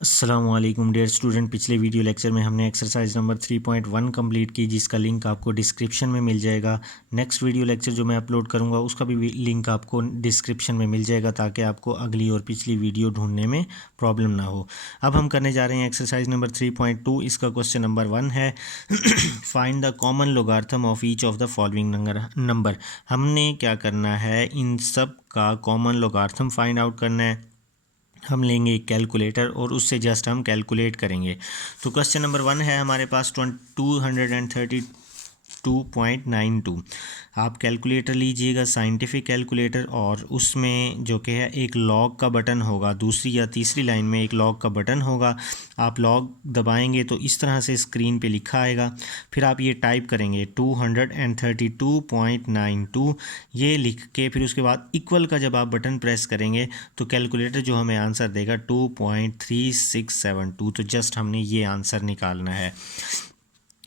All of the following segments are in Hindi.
अस्सलामुअलैकुम डियर स्टूडेंट। पिछले वीडियो लेक्चर में हमने एक्सरसाइज नंबर 3.1 कंप्लीट की, जिसका लिंक आपको डिस्क्रिप्शन में मिल जाएगा। नेक्स्ट वीडियो लेक्चर जो मैं अपलोड करूंगा उसका भी लिंक आपको डिस्क्रिप्शन में मिल जाएगा, ताकि आपको अगली और पिछली वीडियो ढूंढने में प्रॉब्लम ना हो। अब हम करने जा रहे हैं एक्सरसाइज नंबर 3.2। इसका क्वेश्चन नंबर 1 है find the common logarithm of each of the following number. हमने क्या करना है, इन सब का कॉमन लोगार्थम फाइंड आउट करना है। हम लेंगे एक कैलकुलेटर और उससे जस्ट हम कैलकुलेट करेंगे। तो क्वेश्चन नंबर 1 है हमारे पास 232.92। आप कैलकुलेटर लीजिएगा, साइंटिफिक कैलकुलेटर, और उसमें जो कि है एक लॉग का बटन होगा, दूसरी या तीसरी लाइन में एक लॉग का बटन होगा। आप लॉग दबाएंगे तो इस तरह से स्क्रीन पे लिखा आएगा। फिर आप ये टाइप करेंगे 232.92, ये लिख के फिर उसके बाद इक्वल का जब आप बटन प्रेस करेंगे तो कैलकुलेटर जो हमें आंसर देगा 2.3672। तो जस्ट हमने ये आंसर निकालना है।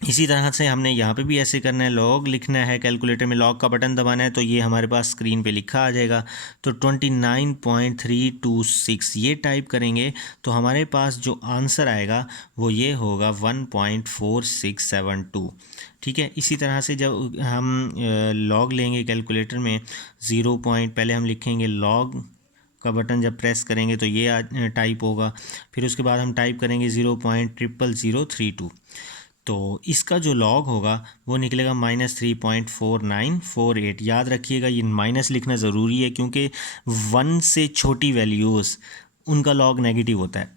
इसी तरह से हमने यहाँ पे भी ऐसे करना है, लॉग लिखना है, कैलकुलेटर में लॉग का बटन दबाना है तो ये हमारे पास स्क्रीन पे लिखा आ जाएगा। तो 29.326 ये टाइप करेंगे तो हमारे पास जो आंसर आएगा वो ये होगा 1.4672। ठीक है। इसी तरह से जब हम लॉग लेंगे कैलकुलेटर में, पहले हम लिखेंगे लॉग का बटन जब प्रेस करेंगे तो ये टाइप होगा। फिर उसके बाद हम टाइप करेंगे 0.00032। तो इसका जो लॉग होगा वो निकलेगा -3.4948। याद रखिएगा ये माइनस लिखना ज़रूरी है, क्योंकि 1 से छोटी वैल्यूज़ उनका लॉग नेगेटिव होता है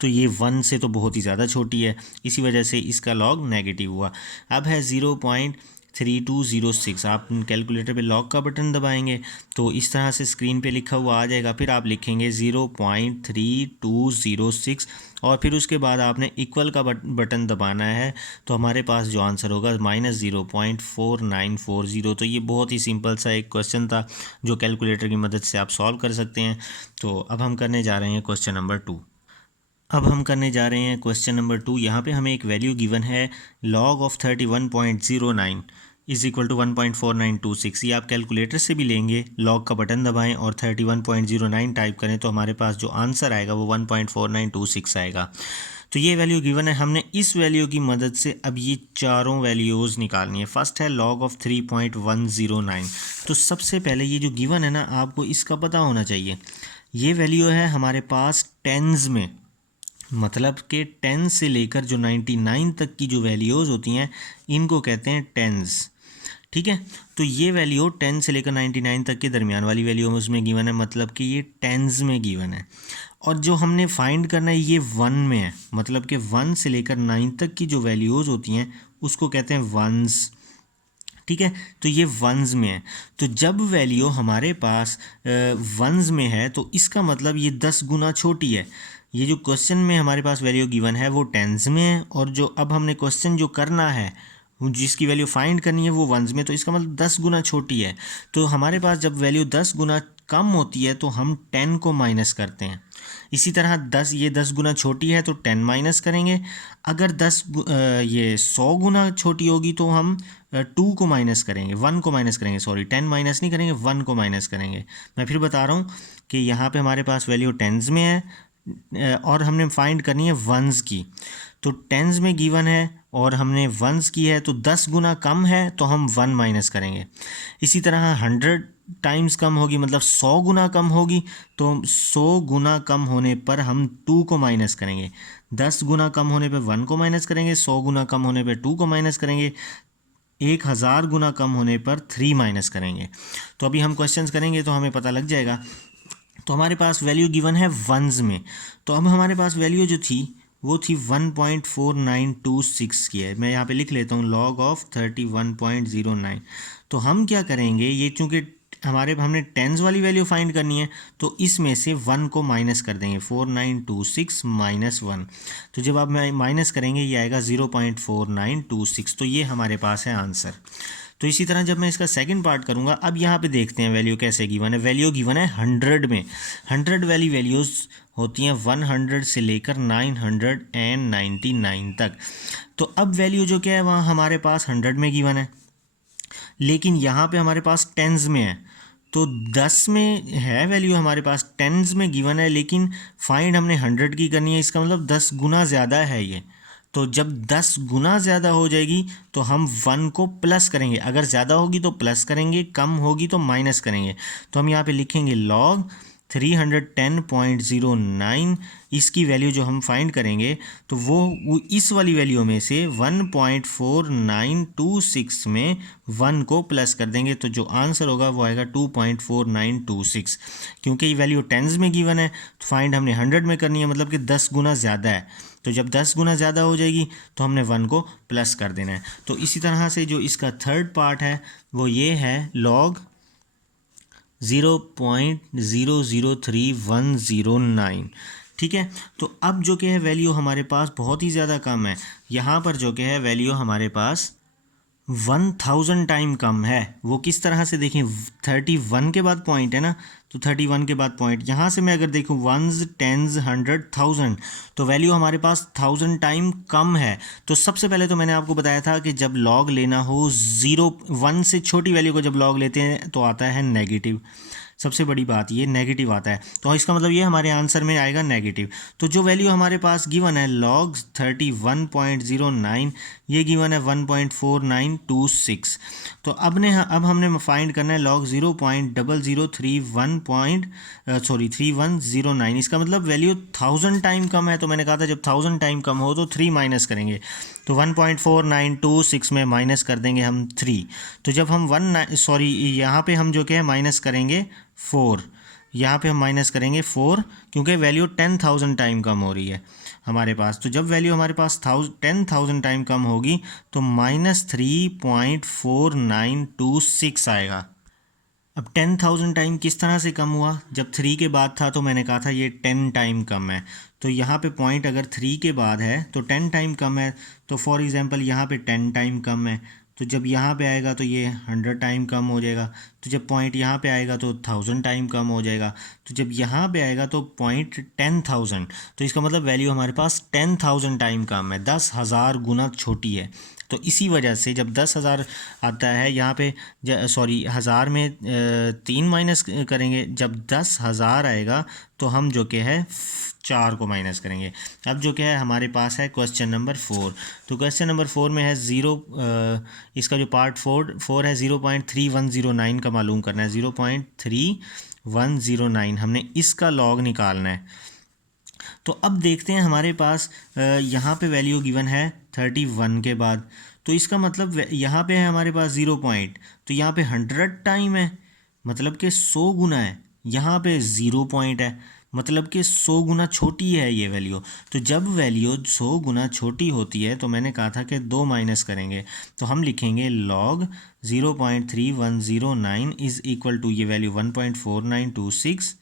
तो ये 1 से तो बहुत ही ज़्यादा छोटी है, इसी वजह से इसका लॉग नेगेटिव हुआ। अब है 0.3206। आप कैलकुलेटर पे लॉग का बटन दबाएंगे तो इस तरह से स्क्रीन पे लिखा हुआ आ जाएगा। फिर आप लिखेंगे 0.3206 और फिर उसके बाद आपने इक्वल का बटन दबाना है। तो हमारे पास जो आंसर होगा -0.4940। तो ये बहुत ही सिंपल सा एक क्वेश्चन था जो कैलकुलेटर की मदद से आप सॉल्व कर सकते हैं। तो अब हम करने जा रहे हैं क्वेश्चन नंबर 2। यहाँ पे हमें एक वैल्यू गिवन है, log of 31.09 is equal to 1.4926। ये आप कैलकुलेटर से भी लेंगे, लॉग का बटन दबाएं और 31.09 टाइप करें तो हमारे पास जो आंसर आएगा वो 1.4926 आएगा। तो ये वैल्यू गिवन है, हमने इस वैल्यू की मदद से अब ये चारों वैल्यूज़ निकालनी है। फर्स्ट है लॉग ऑफ 3.109। तो सबसे पहले ये जो गिवन है ना, आपको इसका पता होना चाहिए। ये वैल्यू है हमारे पास टेंस में, मतलब कि 10 से लेकर जो 99 तक की जो वैल्यूज़ होती हैं इनको कहते हैं टेंस। ठीक है। तो ये वैल्यू 10 से लेकर 99 तक के दरमियान वाली वैल्यू उसमें गिवन है, मतलब कि ये टेंस में गिवन है। और जो हमने फाइंड करना है ये 1 में है, मतलब कि 1 से लेकर 9 तक की जो वैल्यूज़ होती हैं उसको कहते हैं वंस। ठीक है। तो ये वंस में है। तो जब वैल्यू हमारे पास वंस में है तो इसका मतलब ये 10 गुना छोटी है। ये जो क्वेश्चन में हमारे पास वैल्यू गिवन है वो टेंस में है, और जो अब हमने क्वेश्चन जो करना है जिसकी वैल्यू फाइंड करनी है वो वंस में, तो इसका मतलब 10 गुना छोटी है। तो हमारे पास जब वैल्यू 10 गुना कम होती है तो हम 10 को माइनस करते हैं। इसी तरह 10 गुना छोटी है तो 10 माइनस करेंगे। अगर ये 100 गुना छोटी होगी तो हम 2 को माइनस करेंगे, 1 को माइनस करेंगे, सॉरी 10 माइनस नहीं करेंगे, 1 को माइनस करेंगे। मैं फिर बता रहा हूँ कि यहाँ पे हमारे पास वैल्यू टेंस में है और हमने फाइंड करनी है वंस की। तो टेंस में गिवन है और हमने वंस की है, तो 10 गुना कम है तो हम 1 माइनस करेंगे। इसी तरह 100 टाइम्स कम होगी, मतलब 100 गुना कम होगी, तो 100 गुना कम होने पर हम 2 को माइनस करेंगे। 10 गुना कम होने पर 1 को माइनस करेंगे, 100 गुना कम होने पर 2 को माइनस करेंगे, 1000 गुना कम होने पर 3 माइनस करेंगे। तो अभी हम क्वेश्चंस करेंगे तो हमें पता लग जाएगा। तो हमारे पास वैल्यू गिवन है वंस में, तो अब हमारे पास वैल्यू जो थी वो थी 1.4926 की है। मैं यहाँ पे लिख लेता हूँ लॉग ऑफ 31.09। तो हम क्या करेंगे, ये चूँकि हमने टेंस वाली वैल्यू फाइंड करनी है तो इसमें से 1 को माइनस कर देंगे, 4926 माइनस 1। तो जब आप माइनस करेंगे ये आएगा 0.4926। तो ये हमारे पास है आंसर। तो इसी तरह जब मैं इसका सेकंड पार्ट करूंगा, अब यहाँ पे देखते हैं वैल्यू कैसे गिवन है। वैल्यू गिवन है 100 में। 100 वाली वैल्यूज़ होती हैं 100 से लेकर 999 तक। तो अब वैल्यू जो क्या है वहाँ हमारे पास 100 में गिवन है, लेकिन यहाँ पे हमारे पास टेंस में है। तो 10 में है वैल्यू हमारे पास, टेंस में गिवन है, लेकिन फाइंड हमने 100 की करनी है। इसका मतलब 10 गुना ज़्यादा है ये। तो जब 10 गुना ज़्यादा हो जाएगी तो हम 1 को प्लस करेंगे। अगर ज़्यादा होगी तो प्लस करेंगे, कम होगी तो माइनस करेंगे। तो हम यहाँ पे लिखेंगे लॉग 310.09। इसकी वैल्यू जो हम फाइंड करेंगे तो वो इस वाली वैल्यू में से 1.4926 में 1 को प्लस कर देंगे, तो जो आंसर होगा वो आएगा 2.4926। क्योंकि ये वैल्यू टेंस में गिवन है तो फाइंड हमने 100 में करनी है, मतलब कि 10 गुना ज़्यादा है। तो जब 10 गुना ज़्यादा हो जाएगी तो हमने 1 को प्लस कर देना है। तो इसी तरह से जो इसका थर्ड पार्ट है वो ये है लॉग 0.003109। ठीक है, तो अब जो कि है वैल्यू हमारे पास बहुत ही ज़्यादा कम है। यहाँ पर जो कि है वैल्यू हमारे पास 1000 टाइम कम है। वो किस तरह से देखें, 31 के बाद पॉइंट है ना, तो 31 के बाद पॉइंट, यहाँ से मैं अगर देखूँ 1s 10s 100 1000, तो वैल्यू हमारे पास 1000 टाइम कम है। तो सबसे पहले तो मैंने आपको बताया था कि जब लॉग लेना हो 1 से छोटी वैल्यू को जब लॉग लेते हैं तो आता है नेगेटिव। सबसे बड़ी बात ये नेगेटिव आता है, तो इसका मतलब ये हमारे आंसर में आएगा नेगेटिव। तो जो वैल्यू हमारे पास गिवन है लॉग 31.09, ये गिवन है 1.4926। तो अब हमने फाइंड करना है लॉग 0.0031.3109। इसका मतलब वैल्यू 1000 टाइम कम है। तो मैंने कहा था जब 1000 टाइम कम हो तो 3 माइनस करेंगे, तो 1.4926 में माइनस कर देंगे हम 3। तो जब हम यहाँ पे हम जो क्या है माइनस करेंगे 4, यहाँ पे हम माइनस करेंगे 4, क्योंकि वैल्यू 10,000 टाइम कम हो रही है हमारे पास। तो जब वैल्यू हमारे पास 10,000 टाइम कम होगी तो -3.4926 आएगा। अब 10,000 टाइम किस तरह से कम हुआ, जब 3 के बाद था तो मैंने कहा था ये 10 टाइम कम है। तो यहाँ पे पॉइंट अगर 3 के बाद है तो 10 टाइम कम है। तो फॉर एग्जांपल यहाँ पे 10 टाइम कम है, तो जब यहाँ पे आएगा तो ये 100 टाइम कम हो जाएगा। तो जब पॉइंट यहाँ पे आएगा तो 1000 टाइम कम हो जाएगा। तो जब यहाँ पे आएगा तो पॉइंट 10,000, तो इसका मतलब वैल्यू हमारे पास 10,000 टाइम कम है, 10,000 गुना छोटी है। तो इसी वजह से जब 10,000 आता है यहाँ पे, हज़ार में 3 माइनस करेंगे, जब 10,000 आएगा तो हम जो कि है 4 को माइनस करेंगे। अब जो क्या है हमारे पास है क्वेश्चन नंबर 4। तो क्वेश्चन नंबर 4 में है इसका जो पार्ट 4 है 0.3109 का मालूम करना है। 0.3109 हमने इसका लॉग निकालना है। तो अब देखते हैं हमारे पास यहाँ पे वैल्यू गिवन है 31 के बाद, तो इसका मतलब यहाँ पे है हमारे पास 0 पॉइंट, तो यहाँ पे 100 टाइम है, मतलब कि 100 गुना है। यहाँ पे 0 पॉइंट है, मतलब कि 100 गुना छोटी है ये वैल्यू। तो जब वैल्यू 100 गुना छोटी होती है तो मैंने कहा था कि 2 माइनस करेंगे, तो हम लिखेंगे लॉग 0.3109 इज़ इक्वल टू ये वैल्यू 1.4926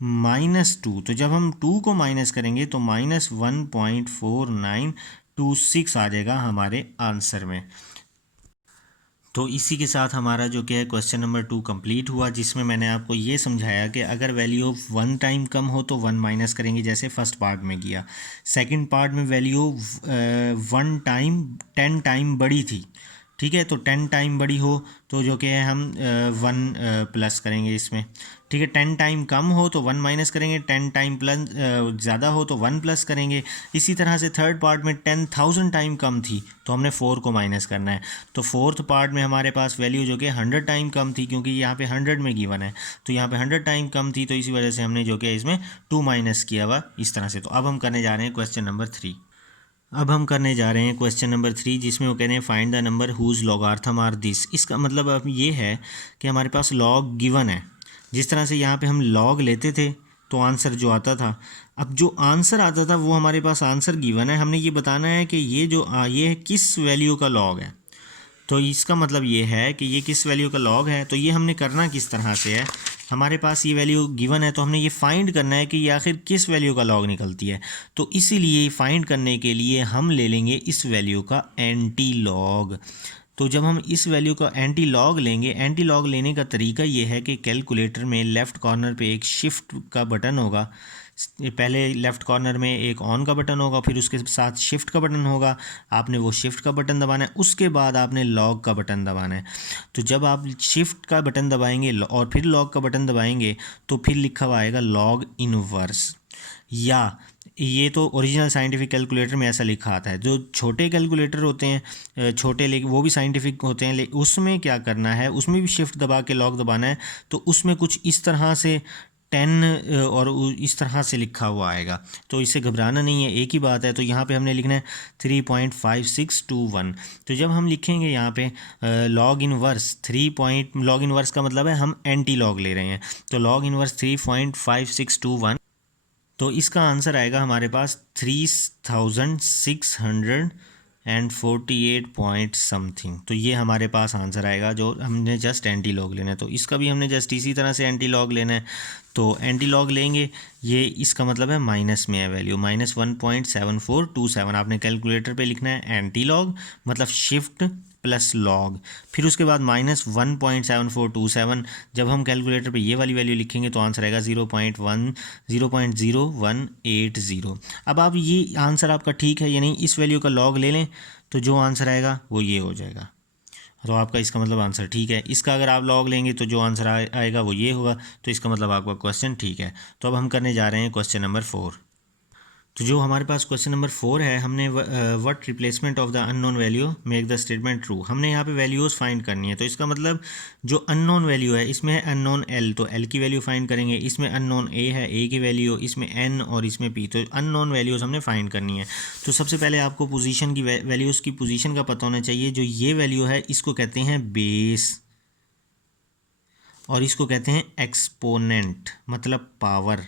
-2। तो जब हम 2 को माइनस करेंगे तो -1.4926 आ जाएगा हमारे आंसर में। तो इसी के साथ हमारा जो क्या है क्वेश्चन नंबर 2 कंप्लीट हुआ, जिसमें मैंने आपको ये समझाया कि अगर वैल्यू 1 टाइम कम हो तो 1 माइनस करेंगे, जैसे फर्स्ट पार्ट में किया। सेकंड पार्ट में वैल्यू 1 टाइम 10 टाइम बड़ी थी, ठीक है, तो 10 टाइम बड़ी हो तो जो कि है हम 1 प्लस करेंगे इसमें। ठीक है, 10 टाइम कम हो तो 1 माइनस करेंगे, 10 टाइम प्लस ज़्यादा हो तो 1 प्लस करेंगे। इसी तरह से थर्ड पार्ट में 10,000 टाइम कम थी तो हमने 4 को माइनस करना है। तो फोर्थ पार्ट में हमारे पास वैल्यू जो कि 100 टाइम कम थी, क्योंकि यहाँ पे 100 में गिवन है, तो यहाँ पे 100 टाइम कम थी, तो इसी वजह से हमने जो कि इसमें 2 माइनस किया हुआ इस तरह से। तो अब हम करने जा रहे हैं क्वेश्चन नंबर 3। अब हम करने जा रहे हैं क्वेश्चन नंबर 3, जिसमें वो कह रहे हैं find the number whose logarithm are this. इसका मतलब अब ये है कि हमारे पास लॉग गिवन है, जिस तरह से यहाँ पे हम लॉग लेते थे तो आंसर जो आता था, अब जो आंसर आता था वो हमारे पास आंसर गिवन है। हमने ये बताना है कि ये किस वैल्यू का लॉग है। तो इसका मतलब ये है कि ये किस वैल्यू का लॉग है। तो ये हमने करना किस तरह से है, हमारे पास ये वैल्यू गिवन है तो हमने ये फाइंड करना है कि ये आखिर किस वैल्यू का लॉग निकलती है। तो इसीलिए फाइंड करने के लिए हम ले लेंगे इस वैल्यू का एंटी लॉग। तो जब हम इस वैल्यू का एंटी लॉग लेंगे, एंटी लॉग लेने का तरीका ये है कि कैलकुलेटर में लेफ़्ट कॉर्नर पे एक शिफ्ट का बटन होगा, पहले लेफ़्ट कॉर्नर में एक ऑन का बटन होगा, फिर उसके साथ शिफ्ट का बटन होगा, आपने वो शिफ्ट का बटन दबाना है, उसके बाद आपने लॉग का बटन दबाना है। तो जब आप शिफ्ट का बटन दबाएंगे और फिर लॉग का बटन दबाएंगे तो फिर लिखा हुआ आएगा लॉग इनवर्स, या ये तो ओरिजिनल साइंटिफिक कैलकुलेटर में ऐसा लिखा आता है। जो छोटे कैलकुलेटर होते हैं छोटे, लेकिन वो भी साइंटिफिक होते हैं, लेकिन उसमें क्या करना है, उसमें भी शिफ्ट दबा के लॉग दबाना है। तो उसमें कुछ इस तरह से 10 और इस तरह से लिखा हुआ आएगा, तो इससे घबराना नहीं है, एक ही बात है। तो यहाँ पे हमने लिखना है 3.5621। तो जब हम लिखेंगे यहाँ पे लॉग इनवर्स लॉग इनवर्स का मतलब है हम एंटी लॉग ले रहे हैं, तो लॉग इनवर्स 3.5621, तो इसका आंसर आएगा हमारे पास 3648 पॉइंट समथिंग। तो ये हमारे पास आंसर आएगा जो हमने जस्ट एंटी लॉग लेना है। तो इसका भी हमने जस्ट इसी तरह से एंटी लॉग लेना है। तो एंटी लॉग लेंगे, ये इसका मतलब है माइनस में है वैल्यू, -1.7427। आपने कैलकुलेटर पे लिखना है एंटी लॉग मतलब शिफ्ट प्लस लॉग, फिर उसके बाद -1.7427। जब हम कैलकुलेटर पे ये वाली वैल्यू लिखेंगे तो आंसर आएगा 0.0180। अब आप ये आंसर आपका ठीक है या नहीं, इस वैल्यू का लॉग ले लें तो जो आंसर आएगा वो ये हो जाएगा। तो आपका इसका मतलब आंसर ठीक है। इसका अगर आप लॉग लेंगे तो जो आंसर आएगा वो ये होगा, तो इसका मतलब आपका क्वेश्चन ठीक है। तो अब हम करने जा रहे हैं क्वेश्चन नंबर 4। तो जो हमारे पास क्वेश्चन नंबर 4 है, हमने what replacement of the unknown value make the statement true, हमने यहाँ पे वैल्यूज़ फाइंड करनी है। तो इसका मतलब जो अननोन वैल्यू है, इसमें है अननोन एल, तो एल की वैल्यू फाइंड करेंगे। इसमें अननोन ए है, ए की वैल्यू, इसमें एन और इसमें पी, तो अननोन वैल्यूज़ हमने फाइंड करनी है। तो सबसे पहले आपको पोजीशन की वैल्यूज़ की पोजीशन का पता होना चाहिए। जो ये वैल्यू है इसको कहते हैं बेस और इसको कहते हैं एक्सपोनेंट मतलब पावर।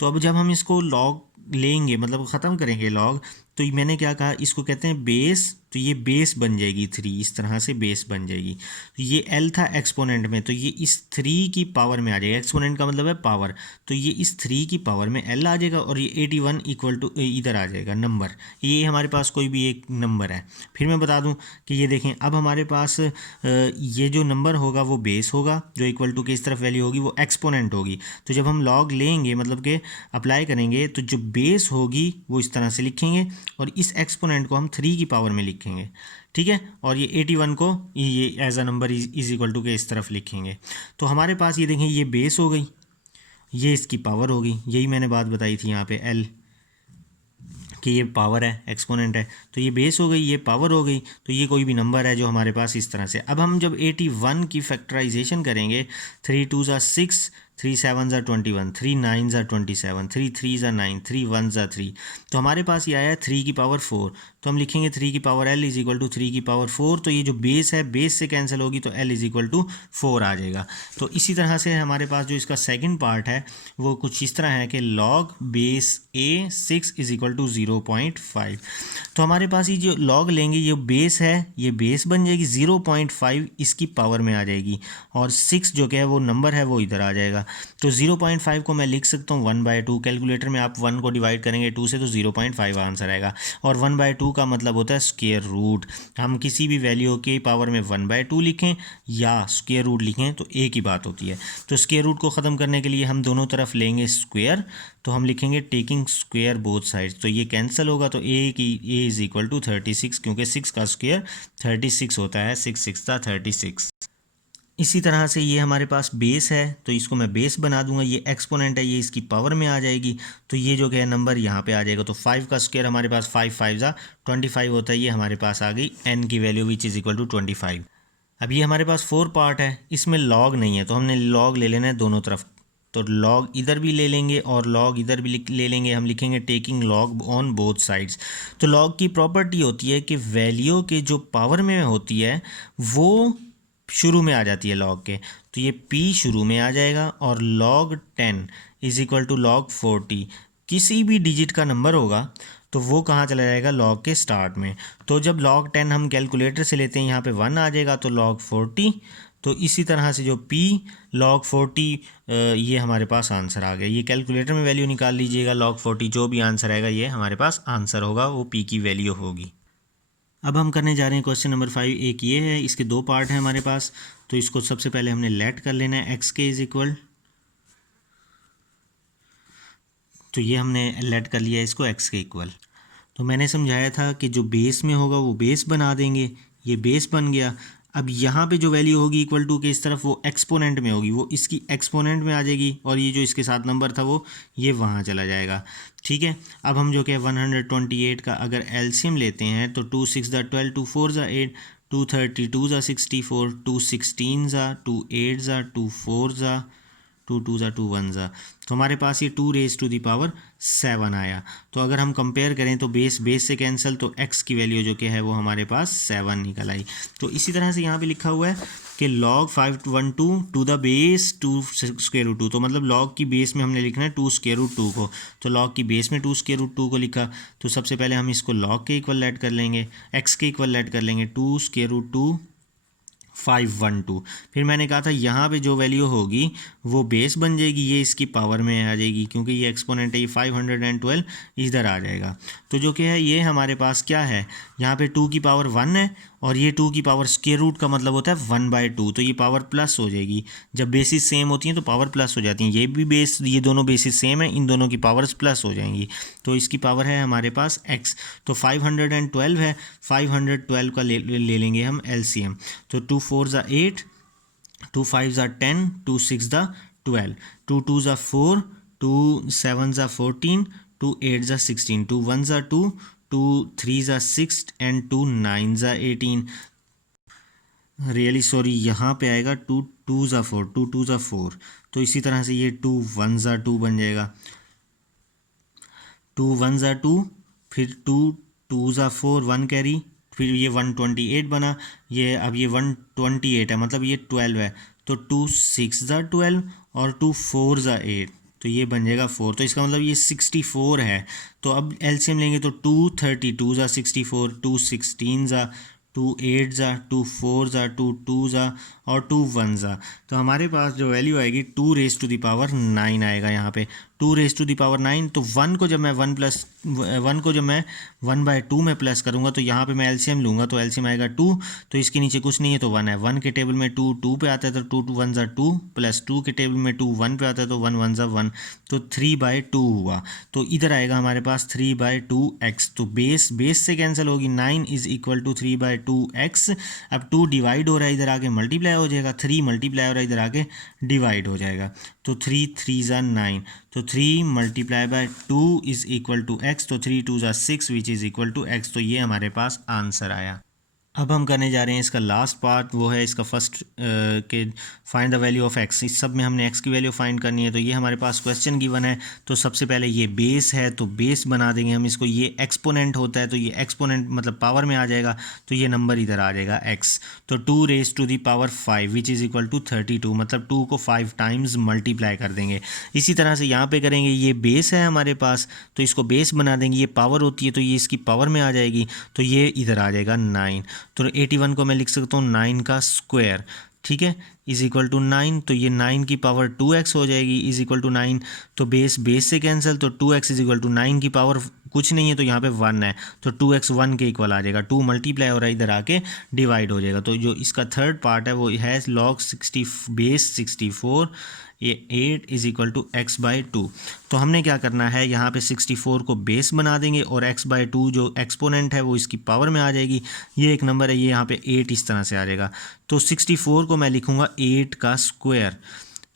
तो अब जब हम इसको लॉग लेंगे मतलब ख़त्म करेंगे लॉग, तो मैंने क्या कहा, इसको कहते हैं बेस, तो ये बेस बन जाएगी 3, इस तरह से बेस बन जाएगी। तो ये एल था एक्सपोनेंट में, तो ये इस 3 की पावर में आ जाएगा। एक्सपोनेंट का मतलब है पावर, तो ये इस 3 की पावर में एल आ जाएगा और ये 81 इक्वल टू इधर आ जाएगा नंबर, ये हमारे पास कोई भी एक नंबर है। फिर मैं बता दूं कि ये देखें, अब हमारे पास ये जो नंबर होगा वो बेस होगा, जो इक्वल टू के इस तरफ वैल्यू होगी वो एक्सपोनेंट होगी। तो जब हम लॉग लेंगे मतलब कि अप्लाई करेंगे तो जो बेस होगी वो इस तरह से लिखेंगे और इस एक्सपोनेंट को हम 3 की पावर में लिखेंगे, ठीक है। और ये 81 को ये as a number is equal to के इस तरफ लिखेंगे। तो हमारे पास ये देखें, ये बेस हो गई, ये इसकी पावर होगी, यही मैंने बात बताई थी यहाँ पे एल कि ये पावर है, एक्सपोनेंट है। तो ये बेस हो गई, ये पावर हो गई, तो ये कोई भी नंबर है जो हमारे पास इस तरह से। अब हम जब 81 की फैक्टराइजेशन करेंगे, 3 2 ज़ा 6, 3 7 ज़ा 21, 3 9 ज़ा 27, 3 3 ज़ा 9, 3 1 ज़ा 3, तो हमारे पास ये आया 3 की पावर 4। तो हम लिखेंगे 3 की power L is equal to 3 की पावर 4। तो ये जो बेस है, बेस से कैंसिल होगी तो एल इज इक्वल टू 4 आ जाएगा। तो इसी तरह से हमारे पास जो इसका सेकंड पार्ट है वो कुछ इस तरह है कि log base A 6 is equal to 0.5। तो हमारे पास ये जो लॉग लेंगे, ये बेस है, ये बेस बन जाएगी, 0.5 इसकी पावर में आ जाएगी और 6 जो क्या है वो नंबर है वो इधर आ जाएगा। तो 0.5 को मैं लिख सकता हूँ 1/2। कैलकुलेटर में आप 1 को डिवाइड करेंगे 2 से तो 0.5 आंसर आएगा। और 1/2 का मतलब होता है स्क्वायर रूट। हम किसी भी वैल्यू के पावर में 1/2 लिखें या स्क्वायर रूट लिखें तो एक ही बात होती है। तो स्क्वायर रूट को ख़त्म करने के लिए हम दोनों तरफ लेंगे स्क्वायर, तो हम लिखेंगे टेकिंग स्क्वायर बोथ साइड्स, तो ये कैंसिल होगा। तो ए इज इक्वल टू 36, क्योंकि 6 का स्क्वायर 36 होता है, 6 6 36। इसी तरह से ये हमारे पास बेस है, तो इसको मैं बेस बना दूंगा, ये एक्सपोनेंट है, ये इसकी पावर में आ जाएगी, तो ये जो है नंबर यहाँ पे आ जाएगा। तो 5 का स्क्वायर हमारे पास 5 5 ज़ा 25 होता है, ये हमारे पास आ गई एन की value which is equal to 25। अब ये हमारे पास 4 पार्ट है, इसमें लॉग नहीं है, तो हमने लॉग ले लेना है दोनों तरफ। तो लॉग इधर भी ले लेंगे और लॉग इधर भी ले लेंगे, हम लिखेंगे taking log on both sides. तो लॉग की प्रॉपर्टी होती है कि वैल्यू के जो पावर में होती है वो शुरू में आ जाती है लॉग के, तो ये p शुरू में आ जाएगा और log 10 is equal to log 40। किसी भी डिजिट का नंबर होगा तो वो कहाँ चला जाएगा, लॉग के स्टार्ट में। तो जब log 10 हम कैलकुलेटर से लेते हैं, यहाँ पे 1 आ जाएगा, तो log 40। तो इसी तरह से जो p log 40 ये हमारे पास आंसर आ गया। ये कैलकुलेटर में वैल्यू निकाल लीजिएगा, log 40 जो भी आंसर आएगा ये हमारे पास आंसर होगा, वो p की वैल्यू होगी। अब हम करने जा रहे हैं क्वेश्चन नंबर 5। एक ये है, इसके 2 पार्ट हैं हमारे पास। तो इसको सबसे पहले हमने लेट कर लेना है, एक्स के इज इक्वल तो ये हमने लेट कर लिया इसको x के इक्वल। तो मैंने समझाया था कि जो बेस में होगा वो बेस बना देंगे, ये बेस बन गया। अब यहाँ पे जो वैल्यू होगी इक्वल टू के इस तरफ वो एक्सपोनेंट में होगी, वो इसकी एक्सपोनेंट में आ जाएगी और ये जो इसके साथ नंबर था वो ये वहाँ चला जाएगा। ठीक है, अब हम जो कि 128 का अगर एलसीएम लेते हैं तो 2 6 ज़ा 12, 2 4 ज़ा 8, 2 32 ज़ा 64, 2 16 ज़ा 2 8 ज़ा 2 4 ज़ा 2 2 ज़ा 2 1 ज़ा, तो हमारे पास ये 2 रेज़ टू दी पावर 7 आया। तो अगर हम कंपेयर करें तो बेस से कैंसिल, तो x की वैल्यू जो कि है वो हमारे पास 7 निकल आई। तो इसी तरह से यहाँ पे लिखा हुआ है कि log 512 to the base 2 square root 2, तो मतलब log की बेस में हमने लिखना है 2 स्क्वायर रूट 2 को। तो log की बेस में 2 स्क्वायर रूट 2 को लिखा, तो सबसे पहले हम इसको log के इक्वल ऐड कर लेंगे, x के इक्वल ऐड कर लेंगे 2 स्क्वायर रूट 2 512। फिर मैंने कहा था यहाँ पे जो वैल्यू होगी वो बेस बन जाएगी, ये इसकी पावर में आ जाएगी क्योंकि ये एक्सपोनेंट है, ये 512 इधर आ जाएगा। तो जो कि है ये हमारे पास क्या है, यहाँ पे 2 की पावर 1 है और ये 2 की पावर स्क्वायर रूट का मतलब होता है 1/2, तो ये पावर प्लस हो जाएगी। जब बेसिस सेम होती हैं तो पावर प्लस हो जाती हैं, ये भी बेस, ये दोनों बेसिस सेम है, इन दोनों की पावर्स प्लस हो जाएंगी। तो इसकी पावर है हमारे पास x, तो 512 है, 512 का ले लेंगे हम एलसीएम। तो 2 4 ज़ा 8, 2 5 ज़ा 10, 2 6 ज़ा 12, 2 2 ज़ा 4, 2 7 ज़ा 14, 2 8 ज़ा 16, 2 1 ज़ा 2, 2 3 ज़ा 6 एंड 2 9 ज़ा 18। रियली सॉरी, यहाँ पे आएगा 2 2 ज़ा 4, 2 2 ज़ा 4, तो इसी तरह से ये 2 1 ज़ा 2 बन जाएगा, 2 1 ज़ा 2, फिर 2 2 ज़ा 4 1 कैरी, फिर ये 128 बना, ये अब ये 128 है मतलब ये 12 है, तो 2 6 ज़ा 12 और 2 4 ज़ा 8, तो ये बन जाएगा 4, तो इसका मतलब ये 64 है। तो अब एलसीएम लेंगे तो 2 32 ज़ा 64, 2 16 ज़ा, 2 8 ज़ा, 2 4 ज़ा, 2 2 ज़ा और 2 1 ज़ा, तो हमारे पास जो वैल्यू आएगी 2 रेज़ टू दी पावर 9 आएगा यहाँ पे, 2 रेज़ टू दी पावर 9। तो 1 को जब मैं 1 को जब मैं 1/2 में प्लस करूँगा तो यहाँ पे मैं एलसीएम लूँगा, तो एलसीएम आएगा 2, तो इसके नीचे कुछ नहीं है तो 1 है, 1 के टेबल में 2 2 पे आता है तो 2 2 1 ज़ा 2, प्लस 2 के टेबल में 2 1 पे आता है तो 1 1 ज़ा 1, तो 3/2 हुआ। तो इधर आएगा हमारे पास 3/2x, तो बेस से कैंसिल होगी, 9 इज़ इक्वल टू 3/2x। अब 2 डिवाइड हो रहा है, इधर आके मल्टीप्लाई हो जाएगा, 3 मल्टीप्लाई हो रहा है, इधर आके डिवाइड हो जाएगा, तो 3 3 ज़ा 9, तो 3 multiply by 2 is equal to x, तो 3 2 ज़ा 6 which is equal to x, तो ये हमारे पास आंसर आया। अब हम करने जा रहे हैं इसका लास्ट पार्ट, वो है इसका फर्स्ट के find the value of x। इस सब में हमने x की वैल्यू फाइंड करनी है, तो ये हमारे पास क्वेश्चन गिवन है, तो सबसे पहले ये बेस है तो बेस बना देंगे हम इसको, ये एक्सपोनेंट होता है तो ये एक्सपोनेंट मतलब पावर में आ जाएगा, तो ये नंबर इधर आ जाएगा x, तो 2 raise to the power 5 which is equal to 32, मतलब 2 को 5 टाइम्स मल्टीप्लाई कर देंगे। इसी तरह से यहाँ पे करेंगे, ये बेस है हमारे पास तो इसको बेस बना देंगे, ये पावर होती है तो ये इसकी पावर में आ जाएगी, तो ये इधर आ जाएगा 9, तो 81 को मैं लिख सकता हूँ 9 का स्क्वायर, ठीक है, इज़ इक्वल टू 9, तो ये 9 की पावर 2x हो जाएगी इज़ इक्वल टू 9, तो बेस से कैंसिल, तो 2x इज़ इक्वल टू 9 की पावर कुछ नहीं है तो यहाँ पे 1 है, तो 2x 1 के इक्वल आ जाएगा, 2 मल्टीप्लाई हो रहा है इधर आके डिवाइड हो जाएगा। तो जो इसका थर्ड पार्ट है वो है log 60 बेस 64 ये 8 इज़ इक्वल टू x/2। तो हमने क्या करना है, यहाँ पे 64 को बेस बना देंगे और x/2 जो एक्सपोनेंट है वो इसकी पावर में आ जाएगी, ये एक नंबर है, ये यहाँ पे 8 इस तरह से आ जाएगा, तो 64 को मैं लिखूँगा 8 का स्क्वायर,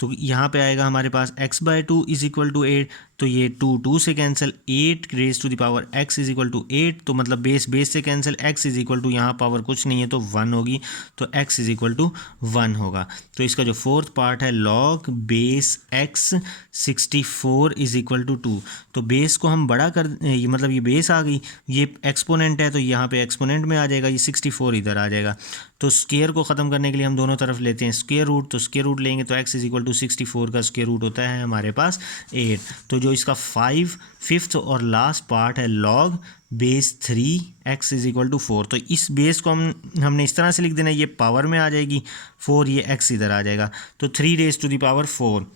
तो यहाँ पे आएगा हमारे पास x/2 इज़ इक्वल टू 8, तो ये 2 2 से cancel, 8 raise to the power x is equal to 8, तो मतलब बेस से cancel, x is equal to यहाँ पावर कुछ नहीं है तो 1 होगी, तो x इज़ इक्वल टू 1 होगा। तो इसका जो फोर्थ पार्ट है log base x 64 is equal to 2, तो बेस को हम बड़ा कर, ये मतलब ये बेस आ गई, ये एक्सपोनेंट है तो यहाँ पे एक्सपोनेंट में आ जाएगा, ये 64 इधर आ जाएगा। तो स्क्वायर को ख़त्म करने के लिए हम दोनों तरफ लेते हैं स्क्वायर रूट, तो स्क्वायर रूट लेंगे तो x इज़ इक्वल टू 64 का स्क्वायर रूट होता है हमारे पास 8। तो जो इसका फिफ्थ और लास्ट पार्ट है log base 3x is equal to 4, तो इस बेस को हमने इस तरह से लिख देना, ये पावर में आ जाएगी 4, ये x इधर आ जाएगा, तो 3 raise to the power 4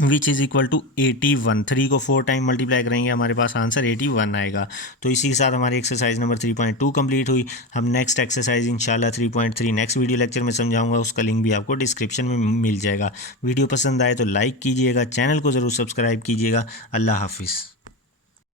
which is equal to 81। 3 को 4 टाइम मल्टीप्लाई करेंगे हमारे पास आंसर 81 आएगा। तो इसी के साथ हमारी एक्सरसाइज नंबर 3.2 कंप्लीट हुई। हम नेक्स्ट एक्सरसाइज इंशाल्लाह 3.3 नेक्स्ट वीडियो लेक्चर में समझाऊंगा, उसका लिंक भी आपको डिस्क्रिप्शन में मिल जाएगा। वीडियो पसंद आए तो लाइक कीजिएगा, चैनल को ज़रूर सब्सक्राइब कीजिएगा। अल्लाह हाफिज़।